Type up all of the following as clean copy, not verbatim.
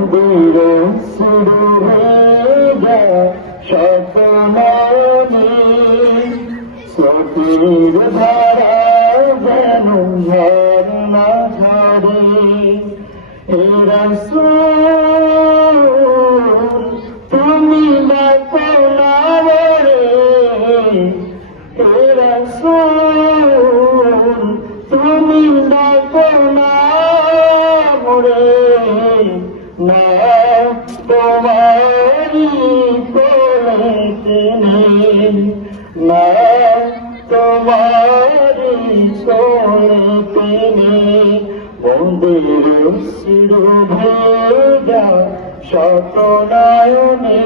মন্দির শুরু ভেজা স্বপ্নে স্মৃতির ধারা যেন ঝরনা ঝরে। হে রাসূল তুমি ডাকো না রে, হে রাসূল তুমি ডাকো না রে, না তোমারি কোলেতে নেই, না তোমারি কোলেতে নেই। মন্দির শুরু ভেজা শত নয়নে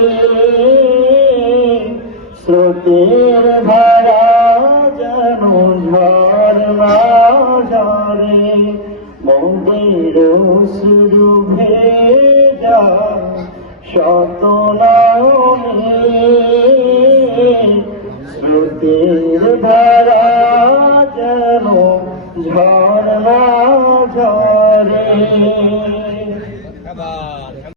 স্রোতের ধারা যেন ঝরনা ঝরে। মন্দির শুরু ভেজা শত নয়নে স্রোতের ধারা যেন ঝরনা